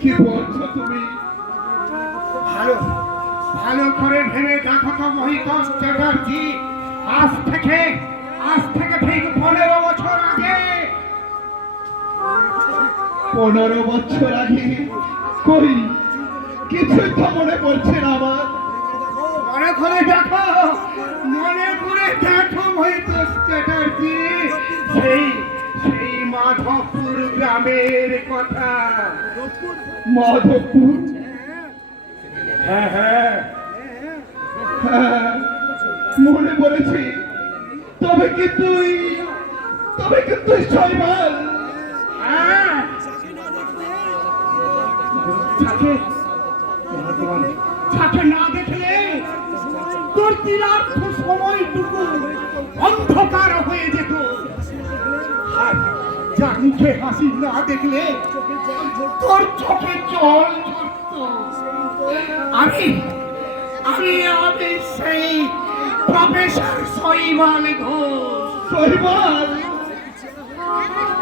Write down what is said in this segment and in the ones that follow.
কি বলছো তুমি? ভালো ভালো করে ভেবে দেখো তো মহিতোষ চ্যাটার্জি, আজ থেকে ঠিক 15 বছর আগে। 15 বছর আগে? কই, কিছুই তো মনে পড়ছে না আমার। মনে করে দেখো মহিতোষ চ্যাটার্জি, সেই সেই মাধবপুর গ্রামের কথা। মাধবপুর? হ্যাঁ হ্যাঁ, হ্যাঁ, মনে পড়েছি। তবে কি তুই শৈবাল? হ্যাঁ, তাকে না দেখলে তোর দিনার্থ সময়টুকু অন্ধকার হয়ে যেত। আর যার মুখে হাসি না দেখলে তোর চোখে জল ঝরত। আমি আমি আমি সেই প্রফেসর শৈবাল ঘোষ। শৈবাল?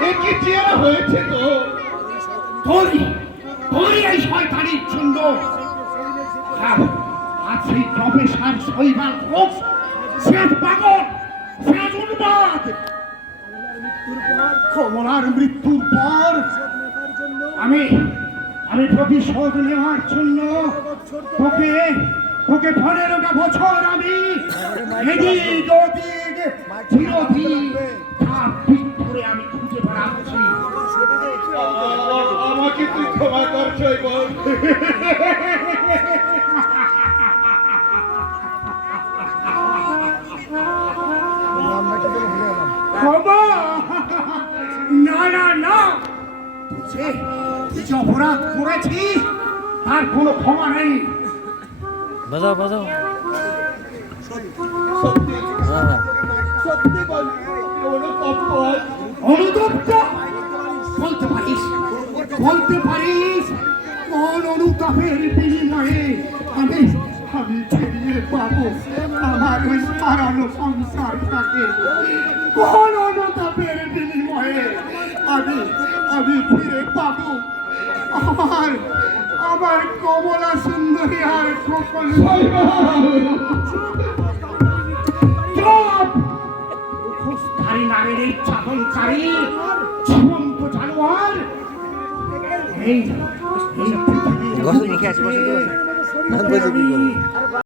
এ কি চেহারা হয়েছে তো? তোরই এই শয়তানির জন্য আজ সেই প্রফেসর শৈবাল ঘোষ সে পাগল, সে উন্মাদ। কমলার মৃত্যুর পর আমি প্রতিশোধ নেওয়ার জন্য তোকে 15টা বছর আমি এদিক ওদিক চিরদিন তার পিঠ ধরে আমি খুঁজে বেড়াচ্ছি। আমাকে তুই ক্ষমা কর শৈবাল। ক্ষমা? না না না, তুই যে অপরাধ করেছিস তার কোনো ক্ষমা নেই। বাজাও বাজাও। সত্যি হ্যাঁ, সত্যি বল, অনুতপ্ত আজ। অনুতপ্ত? বলতে পারিস কোন অনুতাপের বিনিময়ে আমি ফিরিয়ে পাবো আমার ওই হারানো সংসারটাকে? কোন অনুতাপের বিনিময়ে আমি ফিরে পাবো আমার কমলা সুন্দরী আর সকল? মুখোশধারী নারীর এই চাতনকারী জীবন্ত জানোয়ার এই পৃথিবীর বসে দেখে আসি, বসে বুকে বসে। আমি